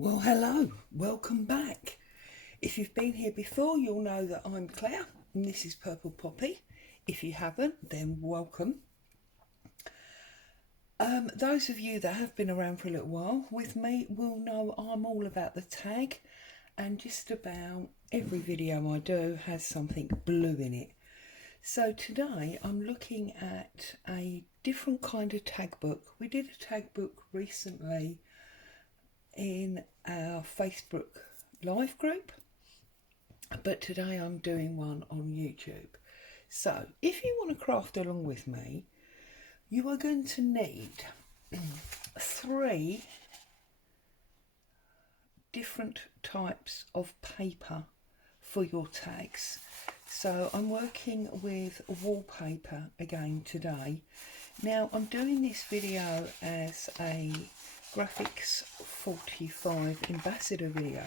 Well, hello, welcome back. If you've been here before, you'll know that I'm Claire and this is Purple Poppy. If you haven't, then welcome. Those of you that have been around for a little while with me will know I'm all about the tag, and just about every video I do has something blue in it. So today I'm looking at a different kind of tag book. We did a tag book recently in our Facebook live group, but today I'm doing one on YouTube. So if you want to craft along with me, you are going to need 3 different types of paper for your tags. So I'm working with wallpaper again today. Now I'm doing this video as a Graphics 45 ambassador video,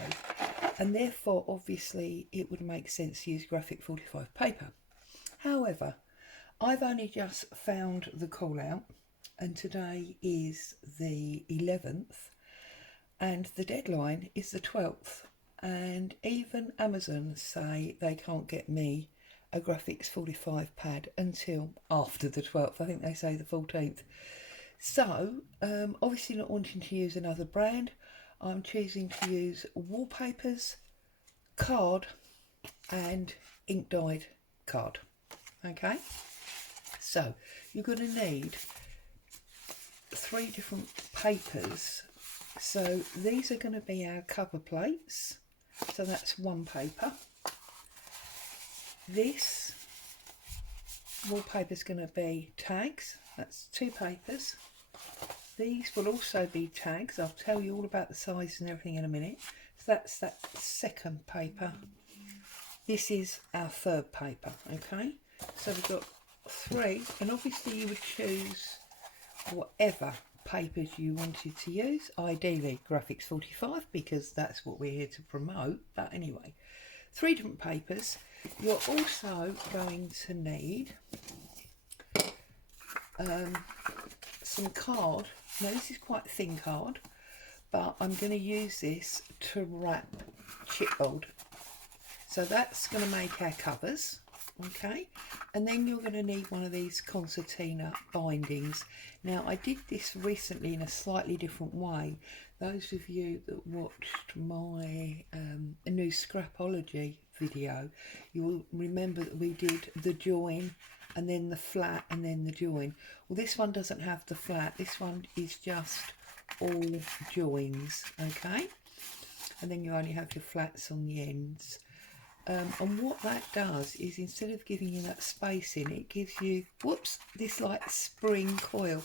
and therefore obviously it would make sense to use graphic 45 paper. However, I've only just found the call out, and today is the 11th and the deadline is the 12th, and even Amazon say they can't get me a graphics 45 pad until after the 12th. I think they say the 14th. So obviously not wanting to use another brand, I'm choosing to use wallpapers, card and ink dyed card. Okay, so you're going to need 3 different papers. So these are going to be our cover plates, so that's 1 paper. This wallpaper is going to be tags, that's 2 papers. These will also be tags. I'll tell you all about the size and everything in a minute. So that's that 2nd paper. This is our 3rd paper. Okay, so we've got 3, and obviously you would choose whatever papers you wanted to use, ideally graphics 45 because that's what we're here to promote. But anyway, 3 different papers. You're also going to need some card. Now this is quite thin card, but I'm going to use this to wrap chipboard. So that's going to make our covers. Okay, and then you're going to need one of these concertina bindings. Now I did this recently in a slightly different way. Those of you that watched my new Scrapology video, you will remember that we did the join and then the flat and then the join. Well, this one doesn't have the flat, this one is just all joins. Okay, and then you only have your flats on the ends. And what that does is, instead of giving you that spacing, it gives you, whoops, this like spring coil.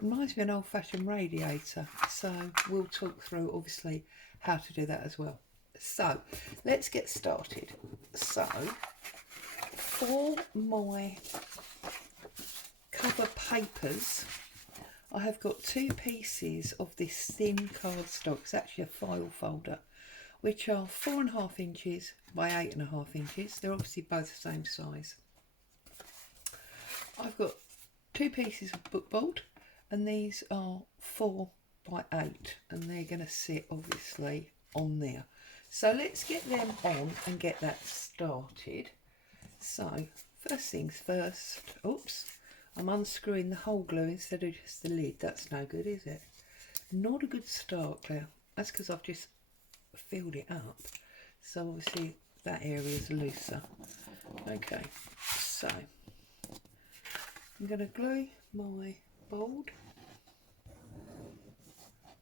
Reminds me of an old-fashioned radiator. So we'll talk through obviously how to do that as well. So let's get started. So for my cover papers, I have got 2 pieces of this thin cardstock. It's actually a file folder, which are 4.5 inches by 8.5 inches. They're obviously both the same size. I've got 2 pieces of bookboard, and these are 4 by 8, and they're going to sit obviously on there. So let's get them on and get that started. So first things first, oops, I'm unscrewing the whole glue instead of just the lid. That's no good, is it? Not a good start, Claire. That's because I've just filled it up, so obviously that area is looser. Okay, so I'm going to glue my board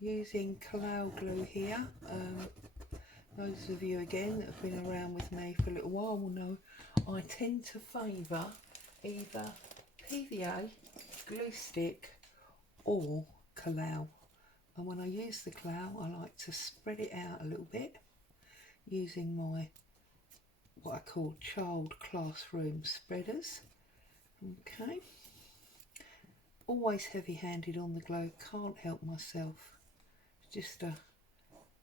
using Kalau glue here. Those of you again that have been around with me for a little while will know I tend to favour either PVA, glue stick or Kalau. And when I use the Kalau, I like to spread it out a little bit using my, what I call child classroom spreaders. Okay, always heavy-handed on the glue, can't help myself, it's just a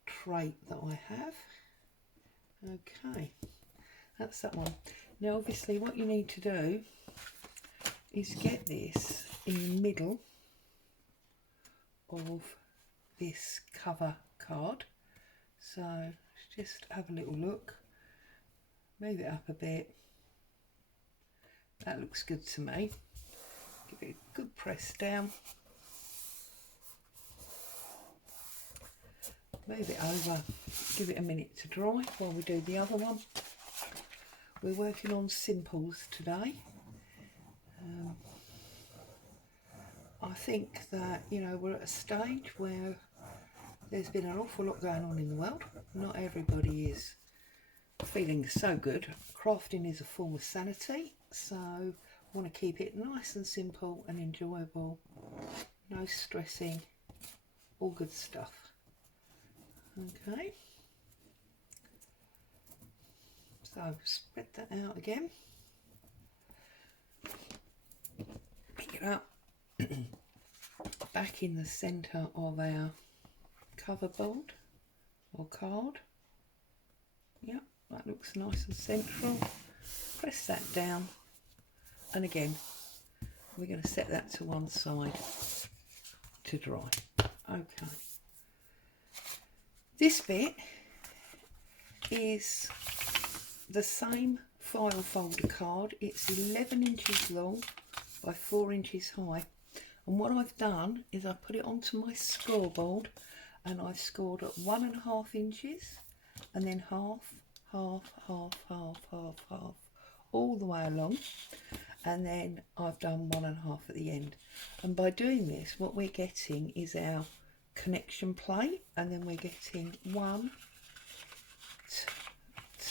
trait that I have. Okay, that's that one. Now obviously what you need to do is get this in the middle of this cover card. So let's just have a little look, move it up a bit. That looks good to me. Give it a good press down. Move it over, give it a minute to dry while we do the other one. We're working on simples today. I think that, you know, we're at a stage where there's been an awful lot going on in the world. Not everybody is feeling so good. Crafting is a form of sanity, so I want to keep it nice and simple and enjoyable. No stressing, all good stuff. Okay, so spread that out again. Pick it up back in the centre of our cover board or card. Yep, that looks nice and central. Press that down, and again we're going to set that to one side to dry. Okay, this bit is the same file folder card. It's 11 inches long by 4 inches high, and what I've done is I put it onto my scoreboard and I've scored at 1.5 inches and then half, all the way along, and then I've done 1.5 at the end. And by doing this, what we're getting is our connection plate, and then we're getting 1,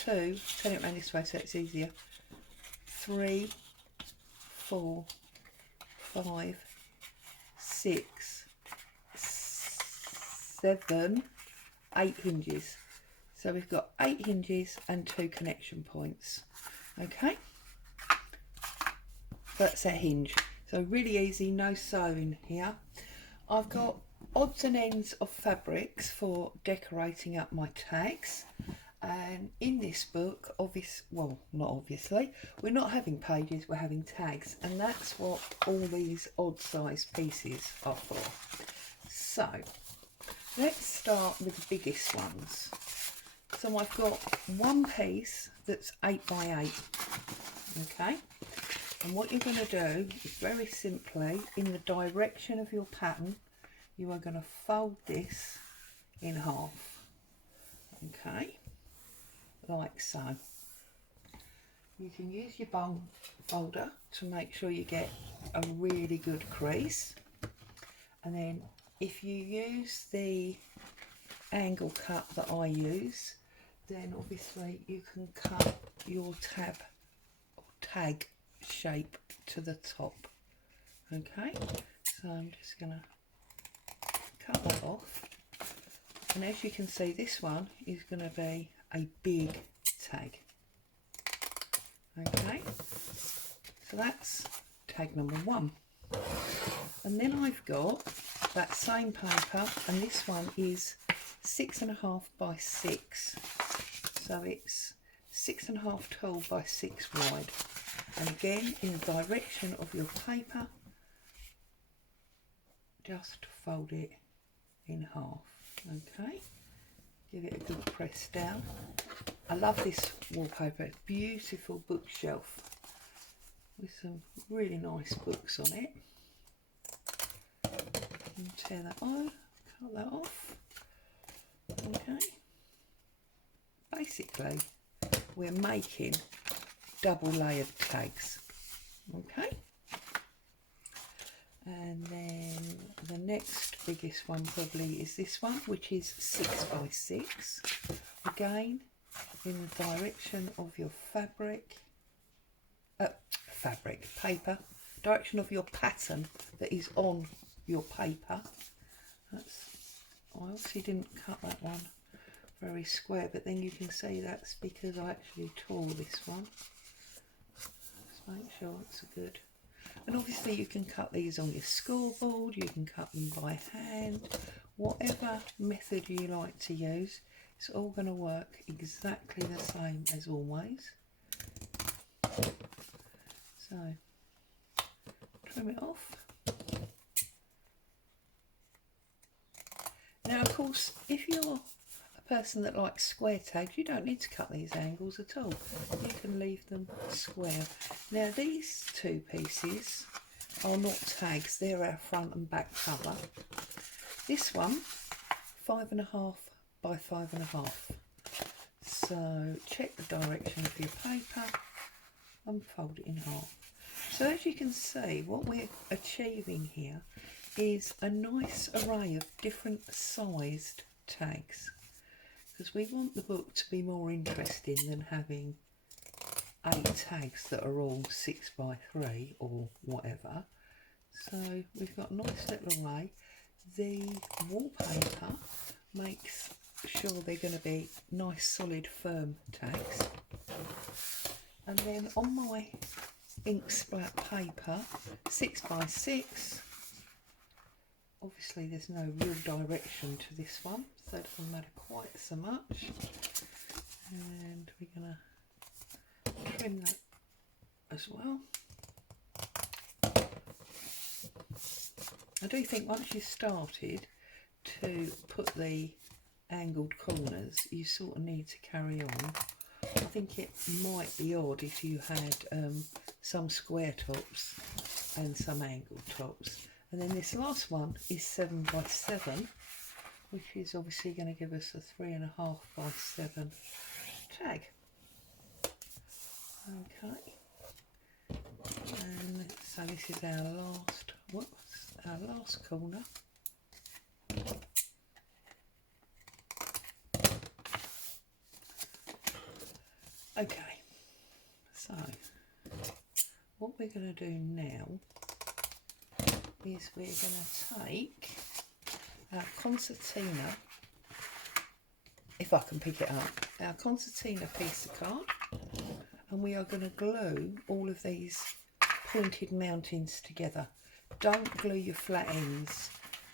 2, turn it around this way so it's easier, 3, 4, 5, 6, 7, 8 hinges. So we've got 8 hinges and 2 connection points. Okay, that's our hinge. So really easy, no sewing here. I've got odds and ends of fabrics for decorating up my tags. And in this book, well, not obviously, we're not having pages, we're having tags, and that's what all these odd size pieces are for. So let's start with the biggest ones. So I've got one piece that's 8 by 8, okay, and what you're going to do is very simply, in the direction of your pattern, you are going to fold this in half, okay, like so. You can use your bung folder to make sure you get a really good crease, and then if you use the angle cut that I use, then obviously you can cut your tag shape to the top. Okay, so I'm just going to cut that off, and as you can see, this one is going to be a big tag. Okay, so that's tag number 1. And then I've got that same paper, and this one is 6.5 by 6, so it's 6.5 tall by 6 wide, and again in the direction of your paper, just fold it in half. Okay, give it a good press down. I love this wallpaper, it's a beautiful bookshelf with some really nice books on it. And tear that off, cut that off. Okay, basically we're making double layered tags. Okay, and then the next biggest one probably is this one, which is 6 by 6, again in the direction of your paper, direction of your pattern that is on your paper. I obviously didn't cut that one very square, but then you can see that's because I actually tore this one. Just make sure it's good. And obviously you can cut these on your scoreboard, you can cut them by hand, whatever method you like to use, it's all going to work exactly the same as always. So trim it off. Now of course, if you're a person that likes square tags, you don't need to cut these angles at all. You can leave them square. Now these two pieces are not tags, they're our front and back cover. This one, 5.5 by 5.5. So check the direction of your paper and fold it in half. So as you can see, what we're achieving here is a nice array of different sized tags, because we want the book to be more interesting than having 8 tags that are all 6 by 3 or whatever. So we've got a nice little array. The wallpaper makes sure they're going to be nice solid firm tags. And then on my ink splat paper, 6 by 6, obviously there's no real direction to this one, so it doesn't matter quite so much. And we're going to trim that as well. I do think once you've started to put the angled corners, you sort of need to carry on. I think it might be odd if you had some square tops and some angled tops. And then this last one is 7 by 7, which is obviously going to give us a 3.5 by 7 tag. Okay, and so this is our last corner. Okay, so what we're going to do now is we're going to take our concertina, if I can pick it up, our concertina piece of card, and we are going to glue all of these pointed mountings together. Don't glue your flat ends,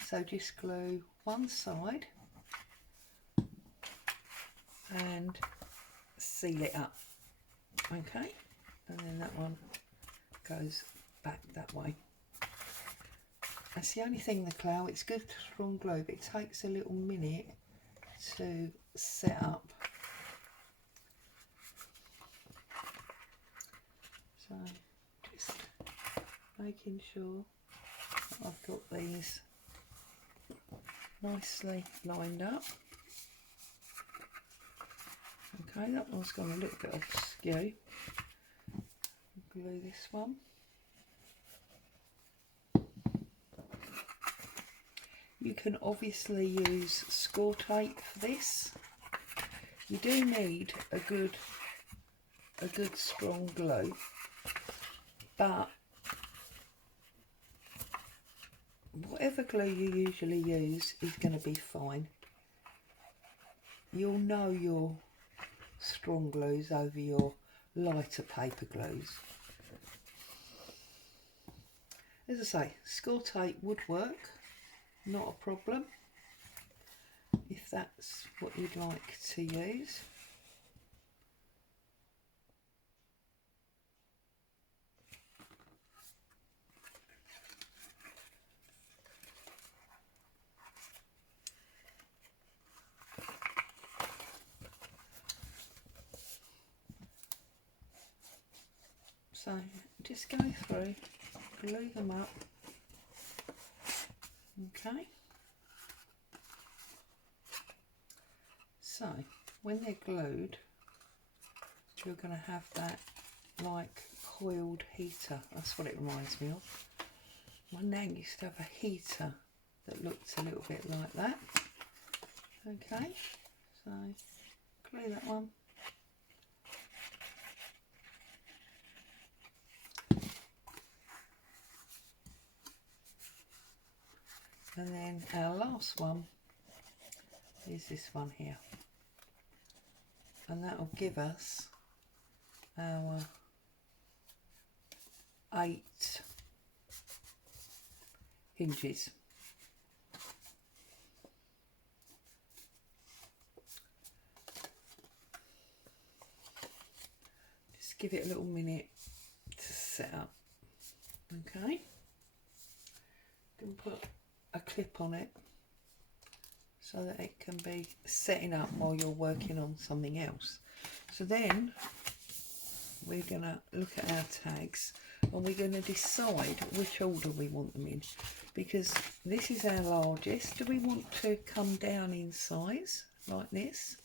so just glue one side and seal it up. Okay, and then that one goes back that way. That's the only thing, the clay, it's good strong glue, but it takes a little minute to set up. So just making sure that I've got these nicely lined up. Okay, that one's gone a little bit off skew. Glue this one. You can obviously use score tape for this. You do need a good strong glue, but whatever glue you usually use is going to be fine. You'll know your strong glues over your lighter paper glues. As I say, score tape would work, not a problem, if that's what you'd like to use. So just go through, glue them up. Okay, so when they're glued, you're going to have that like coiled heater. That's what it reminds me of. My nan used to have a heater that looked a little bit like that. Okay, so glue that one. And then our last one is this one here, and that will give us our 8 hinges. Just give it a little minute to set up. Okay, you can put a clip on it so that it can be setting up while you're working on something else. So then we're going to look at our tags and we're going to decide which order we want them in, because this is our largest. Do we want to come down in size like this?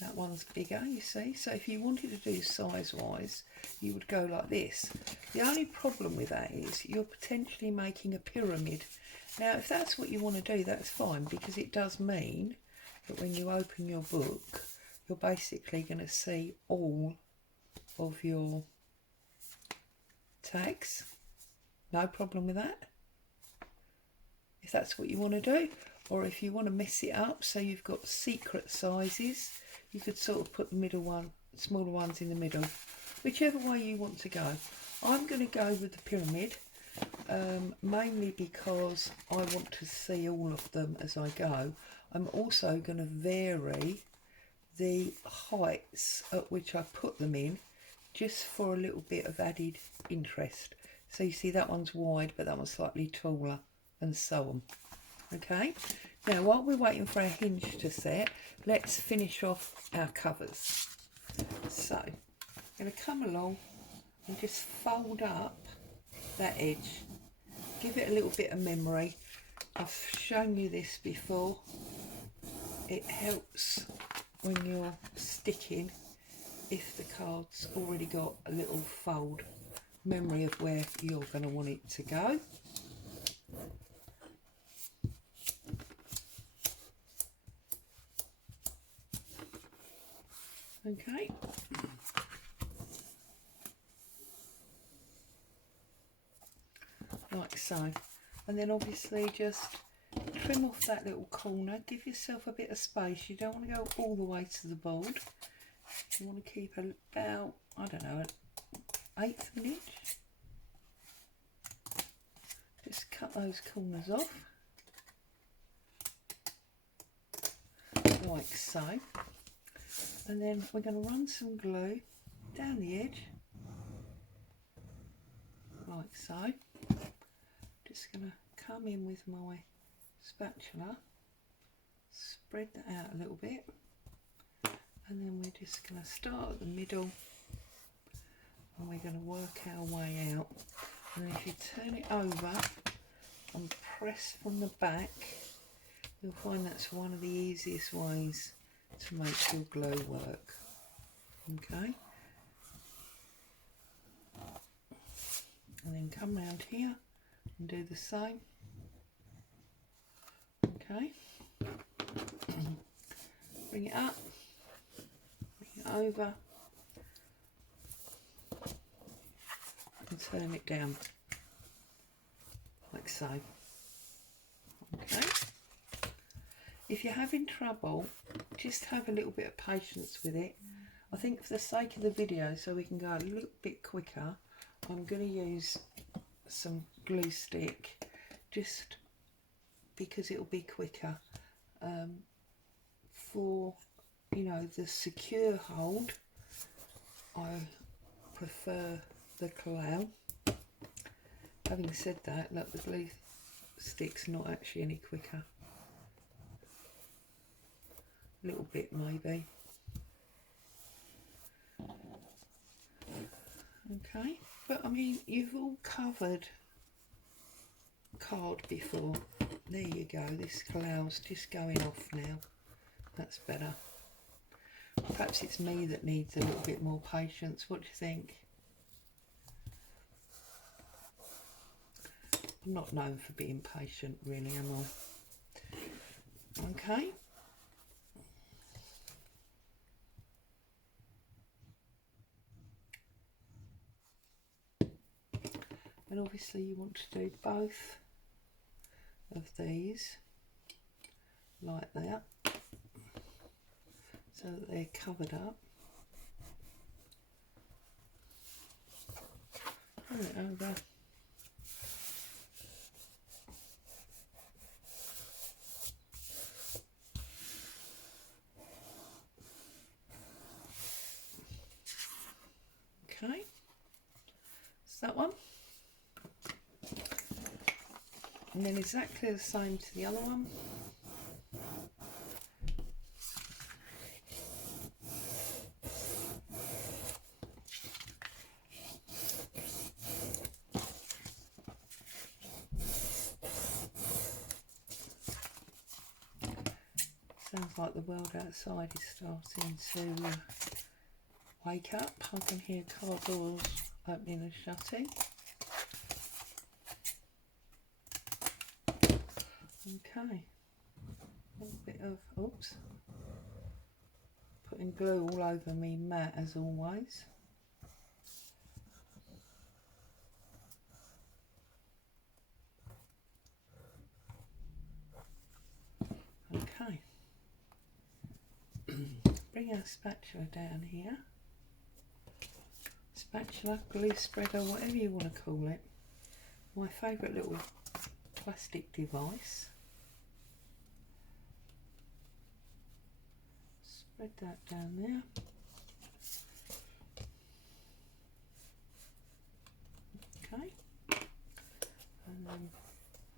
That one's bigger, you see. So if you wanted to do size wise, you would go like this. The only problem with that is you're potentially making a pyramid. Now if that's what you want to do, that's fine, because it does mean that when you open your book, you're basically going to see all of your tags. No problem with that, if that's what you want to do. Or if you want to mess it up so you've got secret sizes, you could sort of put the middle one, smaller ones in the middle, whichever way you want to go. I'm going to go with the pyramid, mainly because I want to see all of them as I go. I'm also going to vary the heights at which I put them in, just for a little bit of added interest. So you see that one's wide, but that one's slightly taller, and so on. Okay, now while we're waiting for our hinge to set, let's finish off our covers. So I'm going to come along and just fold up that edge, give it a little bit of memory. I've shown you this before. It helps when you're sticking if the card's already got a little fold, memory of where you're going to want it to go. Okay, like so, and then obviously just trim off that little corner, give yourself a bit of space. You don't want to go all the way to the board, you want to keep about, I don't know, an eighth of an inch. Just cut those corners off, like so. And then we're going to run some glue down the edge, like so. Just going to come in with my spatula, spread that out a little bit, and then we're just going to start at the middle and we're going to work our way out. And then if you turn it over and press from the back, you'll find that's one of the easiest ways to make your glue work. Okay, and then come round here and do the same. Okay, bring it up, bring it over and turn it down like so. Okay, if you're having trouble, just have a little bit of patience with it. I think for the sake of the video, so we can go a little bit quicker, I'm going to use some glue stick, just because it'll be quicker. For, you know, the secure hold, I prefer the clown. Having said that, look, the glue stick's not actually any quicker. A little bit maybe. Okay, but I mean, you've all covered card before. There you go, this cloud's just going off now. That's better. Perhaps it's me that needs a little bit more patience. What do you think? I'm not known for being patient, really, am I? Okay. And obviously you want to do both of these like that, so that they're covered up. Turn it over. Okay, so that one. And then exactly the same to the other one. Sounds like the world outside is starting to wake up. I can hear car doors opening and shutting. Okay, a little bit of, oops, putting glue all over me mat as always. Okay, bring our spatula down here. Spatula, glue spreader, whatever you want to call it. My favourite little plastic device. Spread that down there. Okay, and then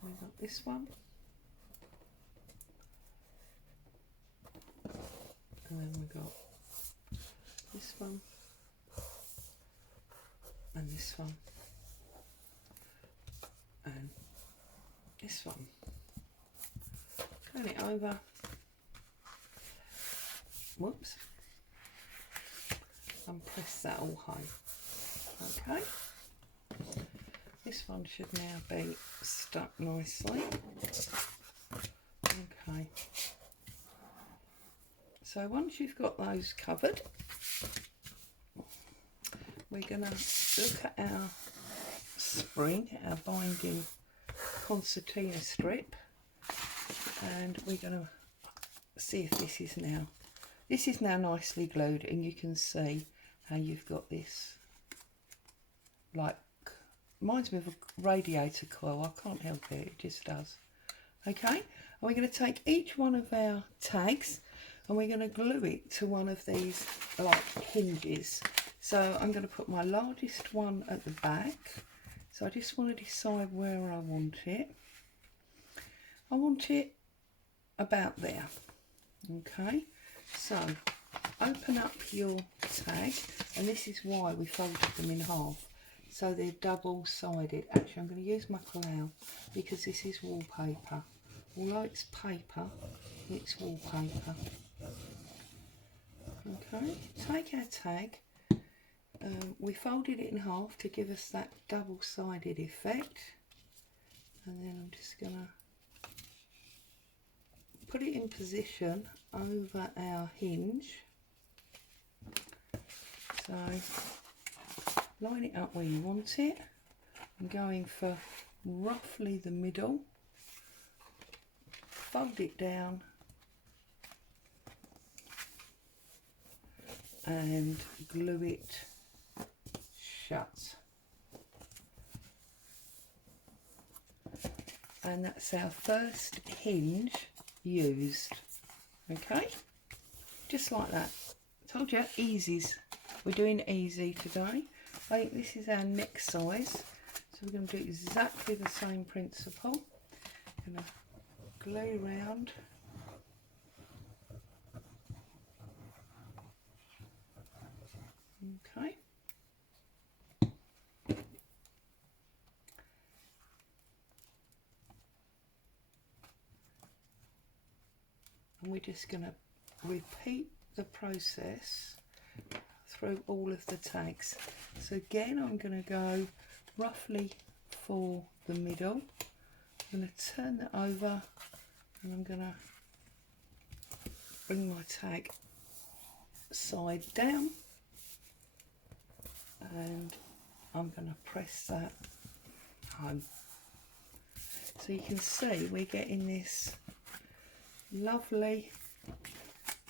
we've got this one. And then we've got this one and this one and this one. Turn it over. Whoops. And press that all home. Okay. This one should now be stuck nicely. Okay. So once you've got those covered, we're going to look at our spring, our binding concertina strip, and we're going to see if this is now nicely glued, and you can see how you've got this, like, reminds me of a radiator coil. I can't help it, it just does. Okay, and we're going to take each one of our tags and we're going to glue it to one of these like hinges. So I'm going to put my largest one at the back. So I just want to decide where I want it. I want it about there. Okay, so open up your tag, and this is why we folded them in half, so they're double-sided. Actually, I'm going to use my clown because this is wallpaper. Although it's paper, it's wallpaper. Okay, take our tag. We folded it in half to give us that double-sided effect, and then I'm just going to put it in position over our hinge. So line it up where you want it. I'm going for roughly the middle. Fold it down and glue it shut. And that's our first hinge used. Okay, just like that. Told you, easies. We're doing easy today. I think this is our next size, so we're going to do exactly the same principle. Going to glue round. Okay. And we're just going to repeat the process through all of the tags. So again, I'm going to go roughly for the middle. I'm going to turn that over, and I'm going to bring my tag side down, and I'm going to press that home. So you can see we're getting this lovely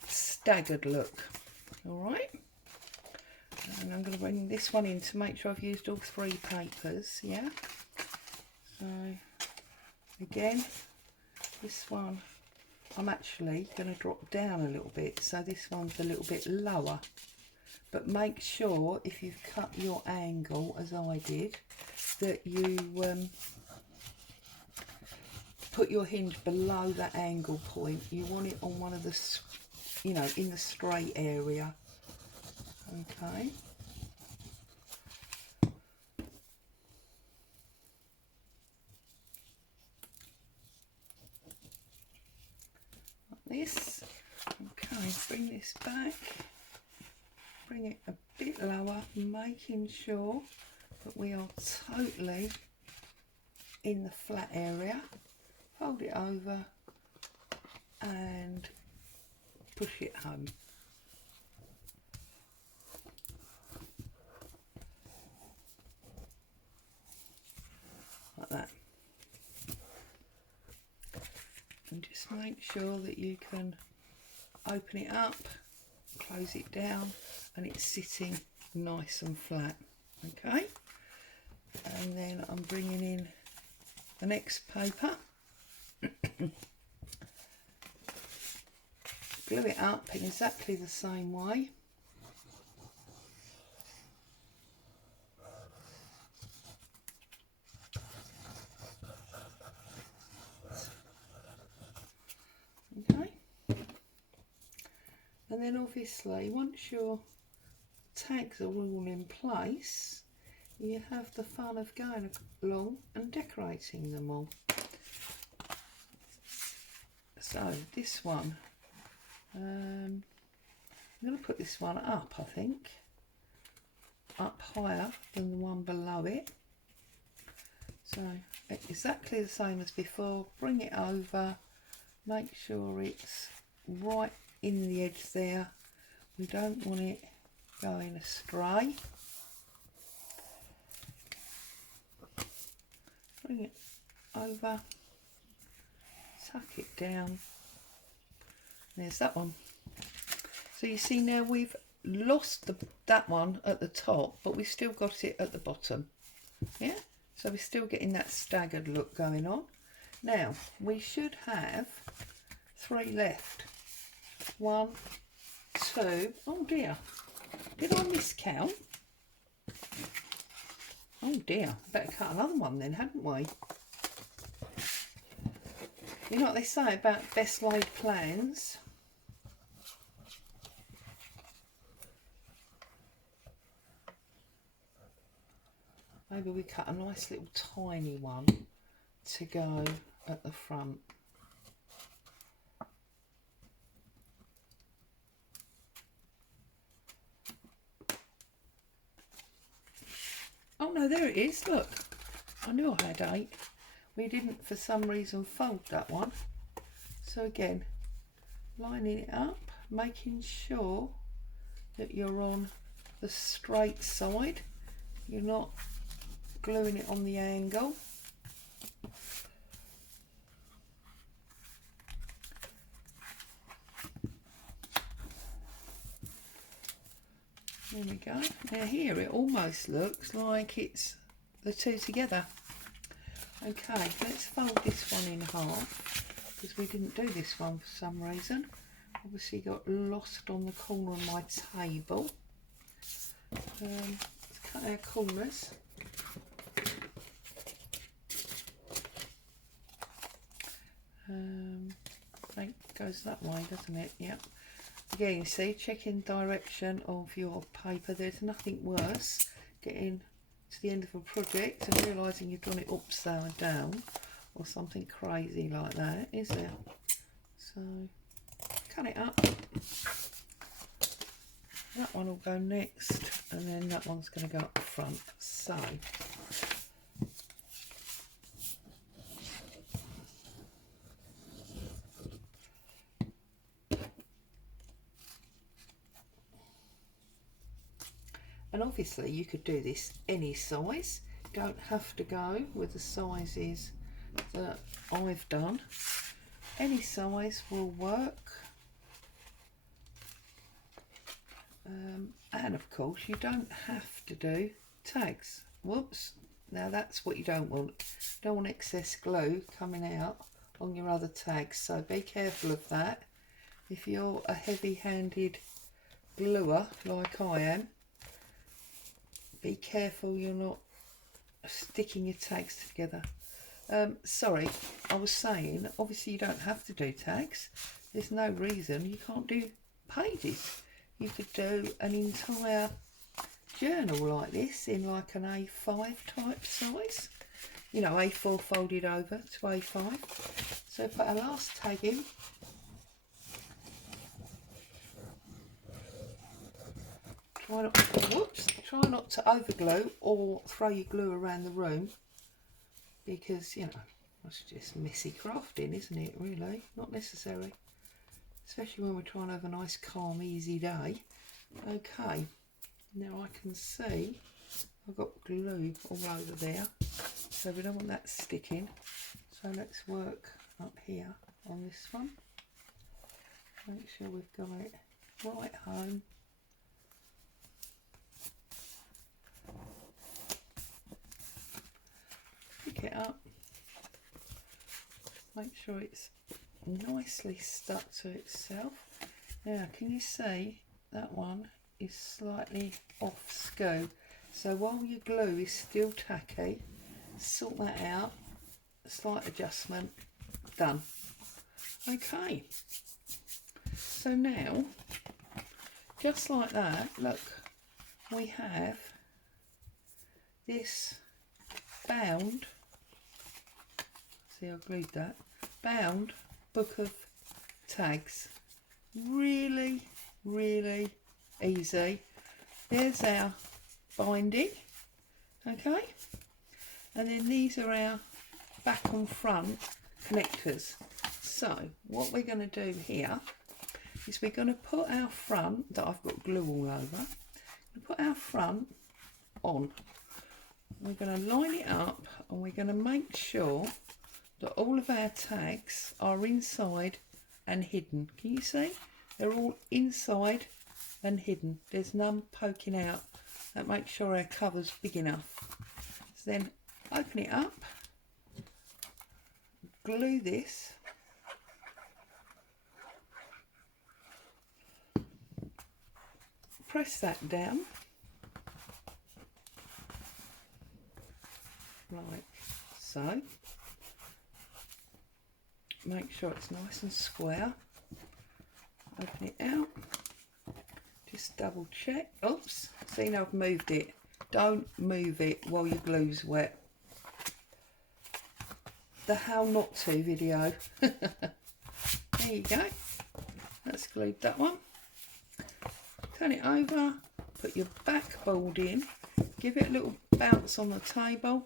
staggered look. All right, and I'm going to bring this one in to make sure I've used all three papers. Yeah, so again, this one I'm actually going to drop down a little bit, so this one's a little bit lower, but make sure if you've cut your angle as I did that you put your hinge below that angle point. You want it on one of the, you know, in the straight area. Okay. Like this. Okay, bring this back. Bring it a bit lower, making sure that we are totally in the flat area. Fold it over and push it home. Like that. And just make sure that you can open it up, close it down, and it's sitting nice and flat. Okay, and then I'm bringing in the next paper. Glue it up in exactly the same way. Okay, and then obviously once your tags are all in place, you have the fun of going along and decorating them all. So this one, I'm going to put this one up, I think, up higher than the one below it. So exactly the same as before, bring it over, make sure it's right in the edge there. We don't want it going astray. Bring it over, tuck it down. There's that one. So you see now we've lost that one at the top, but we've still got it at the bottom. Yeah, so we're still getting that staggered look going on. Now we should have 3 left. 1, 2. Oh dear, did I miscount? Oh dear, better cut another one then, hadn't we? You know what they say about best laid plans? Maybe we cut a nice little tiny one to go at the front. Oh no, there it is, look. I knew I had 8. We didn't for some reason fold that one. So again, lining it up, making sure that you're on the straight side. You're not gluing it on the angle. There we go. Now here it almost looks like it's the two together. Okay, let's fold this one in half because we didn't do this one for some reason. Obviously got lost on the corner of my table. Let's cut our corners. I think it goes that way, doesn't it? Yep. Again, you see, checking direction of your paper. There's nothing worse getting to the end of a project and realising you've done it upside down or something crazy like that, is there? So cut it up. That one will go next, and then that one's going to go up the front. So and obviously you could do this any size. You don't have to go with the sizes that I've done. Any size will work. And of course you don't have to do tags. Whoops, now that's what you don't want. You don't want excess glue coming out on your other tags, so be careful of that. If you're a heavy-handed gluer like I am, be careful you're not sticking your tags together. Sorry, I was saying, obviously you don't have to do tags. There's no reason you can't do pages. You could do an entire journal like this in like an A5 type size. You know, A4 folded over to A5. So put our last tag in. Try not to overglue or throw your glue around the room, because, you know, that's just messy crafting, isn't it, really? Not necessary. Especially when we're trying to have a nice, calm, easy day. Okay, now I can see I've got glue all over there, so we don't want that sticking. So let's work up here on this one. Make sure we've got it right home. Pick it up. Make sure it's nicely stuck to itself. Now, can you see that one is slightly off skew? So while your glue is still tacky, sort that out. Slight adjustment, done. Okay. So now, just like that, look, we have this bound, see I glued that, bound book of tags. Really, really easy. There's our binding, okay, and then these are our back and front connectors. So what we're going to do here is we're going to put our front, that I've got glue all over, put our front on. We're going to line it up and we're going to make sure that all of our tags are inside and hidden. Can you see? They're all inside and hidden. There's none poking out. That makes sure our cover's big enough. So then open it up, glue this, press that down, like so. Make sure it's nice and square. Open it out. Just double check. Oops, see, now I've moved it. Don't move it while your glue's wet. The how not to video. There you go. That's glued that one. Turn it over. Put your back board in. Give it a little bounce on the table.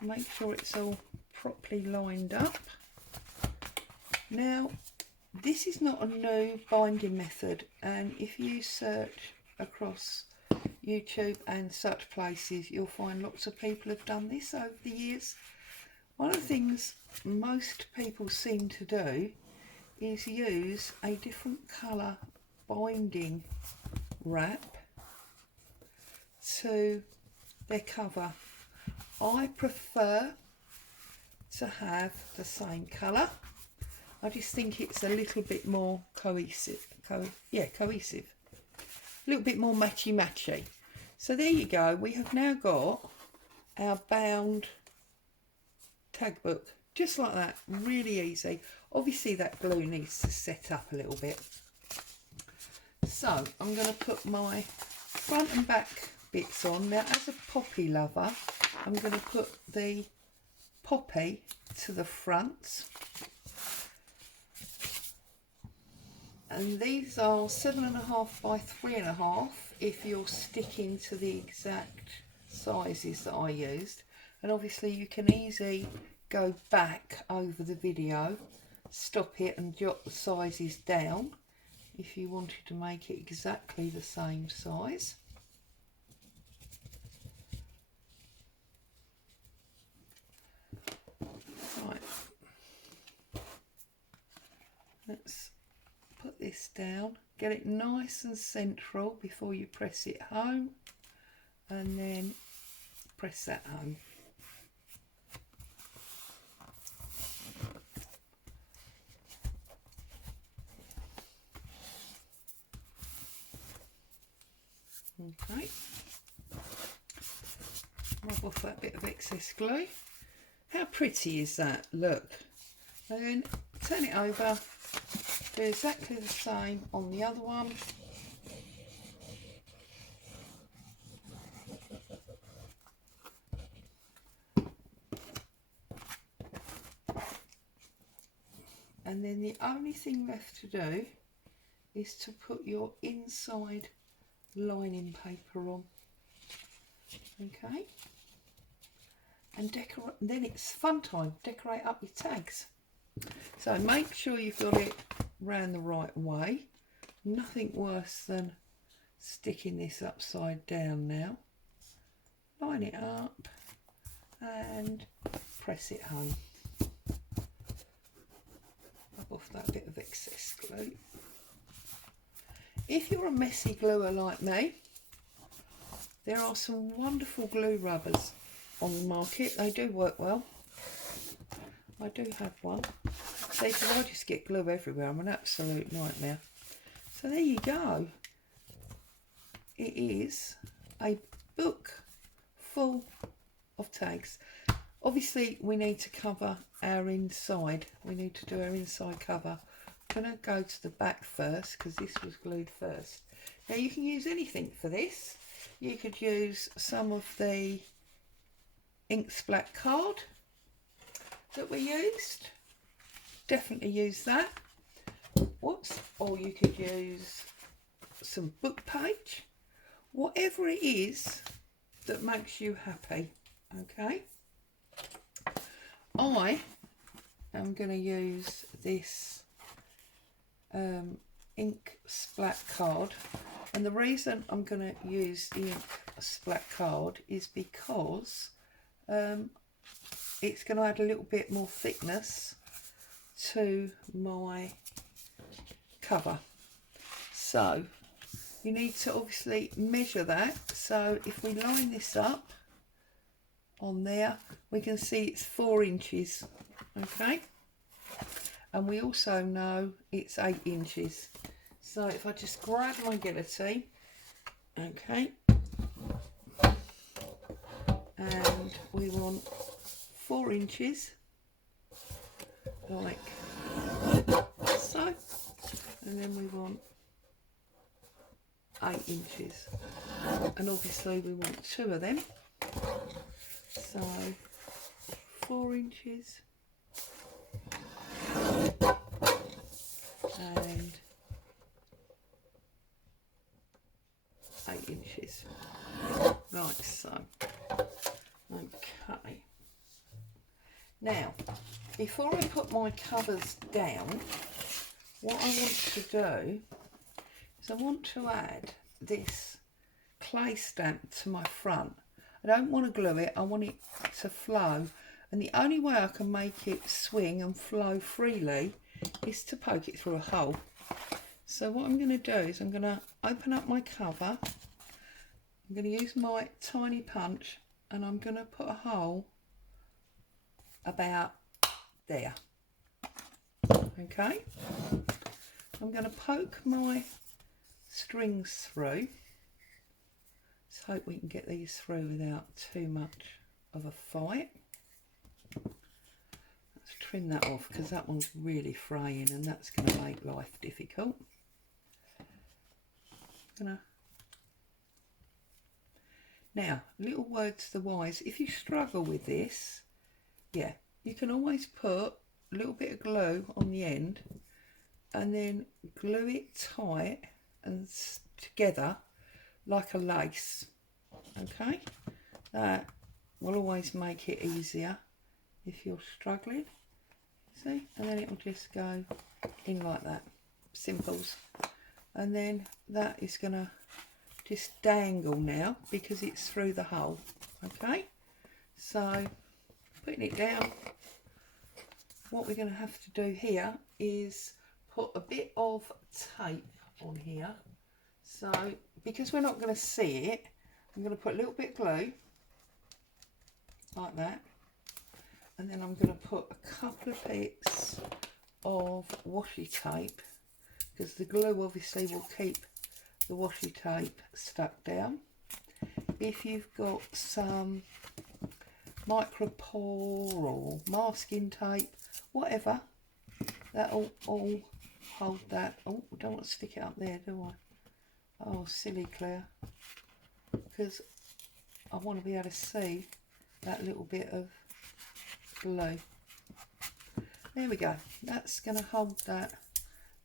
Make sure it's all properly lined up. Now, this is not a new binding method, and if you search across YouTube and such places, you'll find lots of people have done this over the years. One of the things most people seem to do is use a different colour binding wrap to their cover. I prefer to have the same colour. I just think it's a little bit more cohesive. Cohesive. A little bit more matchy-matchy. So there you go. We have now got our bound tag book. Just like that. Really easy. Obviously that glue needs to set up a little bit. So I'm going to put my front and back bits on. Now, as a poppy lover, I'm going to put the poppy to the front. And these are 7.5 by 3.5 if you're sticking to the exact sizes that I used. And obviously you can easily go back over the video, stop it and jot the sizes down if you wanted to make it exactly the same size. Right, let's put this down, get it nice and central before you press it home, and then press that home. Okay, rub off that bit of excess glue. How pretty is that? Look. And then turn it over, do exactly the same on the other one. And then the only thing left to do is to put your inside lining paper on. Okay, and decorate. Then it's fun time. Decorate up your tags. So make sure you've got it round the right way. Nothing worse than sticking this upside down now. Line it up and press it home. Rub off that bit of excess glue. If you're a messy gluer like me, there are some wonderful glue rubbers on the market. They do work well. I do have one. See, because I just get glue everywhere. I'm an absolute nightmare. So there you go. It is a book full of tags. Obviously, we need to cover our inside. We need to do our inside cover. I'm going to go to the back first because this was glued first. Now, you can use anything for this. You could use some of the ink splat card that we used. Definitely use that. Whoops. Or you could use some book page. Whatever it is that makes you happy. Okay. I am going to use this ink splat card. And the reason I'm going to use the ink splat card is because it's going to add a little bit more thickness to my cover. So you need to obviously measure that. So if we line this up on there, we can see it's 4 inches. Okay. And we also know it's 8 inches. So if I just grab my guillotine, okay, and we want 4 inches, like so, and then we want 8 inches, and obviously we want 2 of them, so 4 inches and 8 inches. Right, so okay. Now, before I put my covers down, what I want to do is I want to add this clay stamp to my front. I don't want to glue it, I want it to flow, and the only way I can make it swing and flow freely is to poke it through a hole. So what I'm going to do is I'm going to open up my cover. I'm going to use my tiny punch and I'm going to put a hole about there. Okay. I'm going to poke my strings through. Let's hope we can get these through without too much of a fight. Let's trim that off because that one's really fraying and that's going to make life difficult. Now, little word to the wise, if you struggle with this, yeah, you can always put a little bit of glue on the end and then glue it tight and together like a lace. Okay, that will always make it easier if you're struggling. See, and then it will just go in like that, simples. And then that is going to just dangle now because it's through the hole. Okay, so putting it down, what we're going to have to do here is put a bit of tape on here. So because we're not going to see it, I'm going to put a little bit of glue like that, and then I'm going to put a couple of bits of washi tape because the glue obviously will keep the washi tape stuck down. If you've got some micropore or masking tape, whatever. That'll all hold that. Oh, I don't want to stick it up there, do I? Oh, silly Claire. Because I want to be able to see that little bit of glue. There we go. That's going to hold that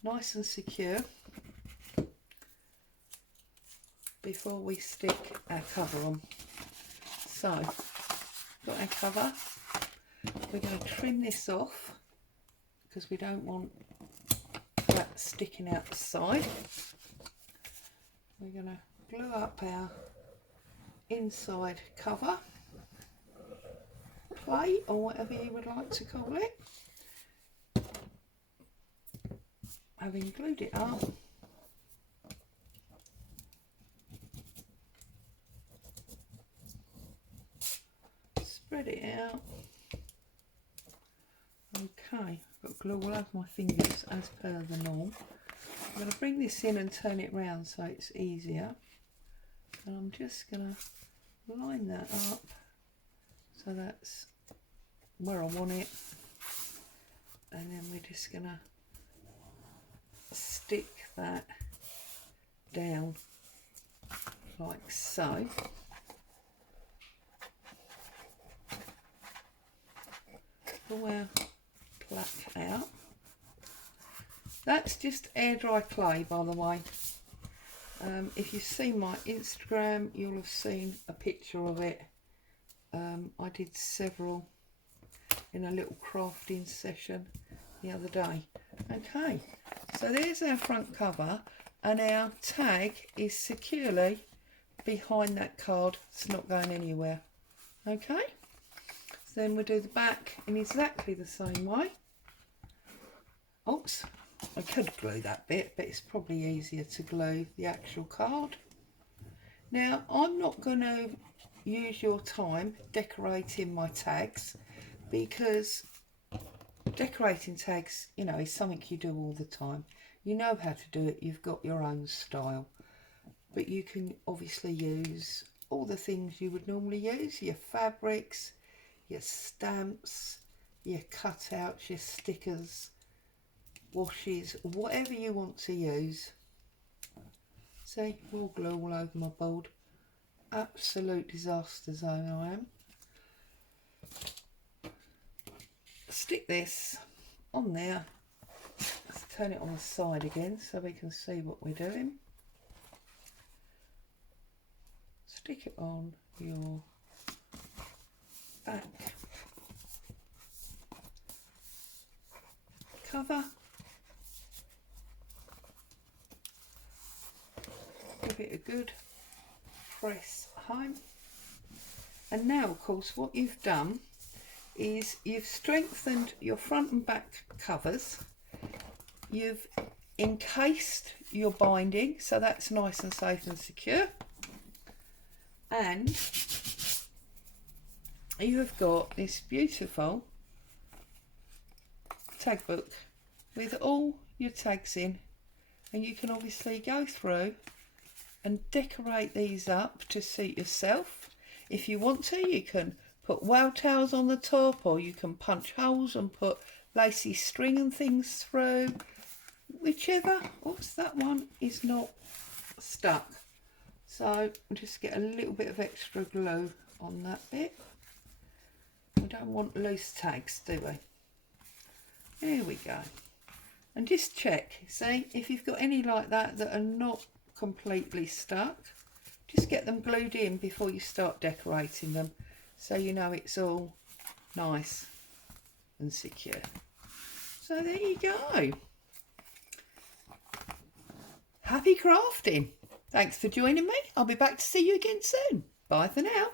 nice and secure before we stick our cover on. So, got our cover. We're going to trim this off because we don't want that sticking out the side. We're going to glue up our inside cover plate, or whatever you would like to call it. Having glued it up, spread it out. Okay, got glue all over my fingers as per the norm. I'm going to bring this in and turn it round so it's easier. And I'm just going to line that up so that's where I want it. And then we're just going to stick that down like so. Pull our plaque out. That's just air dry clay, by the way. If you've seen my Instagram, you'll have seen a picture of it. I did several in a little crafting session the other day. Okay, so there's our front cover, and our tag is securely behind that card. It's not going anywhere. Okay, so then we'll do the back in exactly the same way. Oops, I could glue that bit, but it's probably easier to glue the actual card. Now, I'm not going to use your time decorating my tags, because decorating tags, you know, is something you do all the time. You know how to do it, you've got your own style. But you can obviously use all the things you would normally use, your fabrics, your stamps, your cutouts, your stickers, washes, whatever you want to use. See, all glue all over my board. Absolute disaster zone I am. Stick this on there. Let's turn it on the side again so we can see what we're doing. Stick it on your back cover. Give it a good press home. And now, of course, what you've done is you've strengthened your front and back covers. You've encased your binding, so that's nice and safe and secure. And you have got this beautiful tag book with all your tags in, and you can obviously go through and decorate these up to suit yourself. If you want to, you can put wow tails on the top, or you can punch holes and put lacy string and things through, whichever. Oops, that one is not stuck, so just get a little bit of extra glue on that bit. We don't want loose tags, do we? There we go. And just check, see, if you've got any like that that are not completely stuck, just get them glued in before you start decorating them, so you know it's all nice and secure. So there you go. Happy crafting. Thanks for joining me. I'll be back to see you again soon. Bye for now.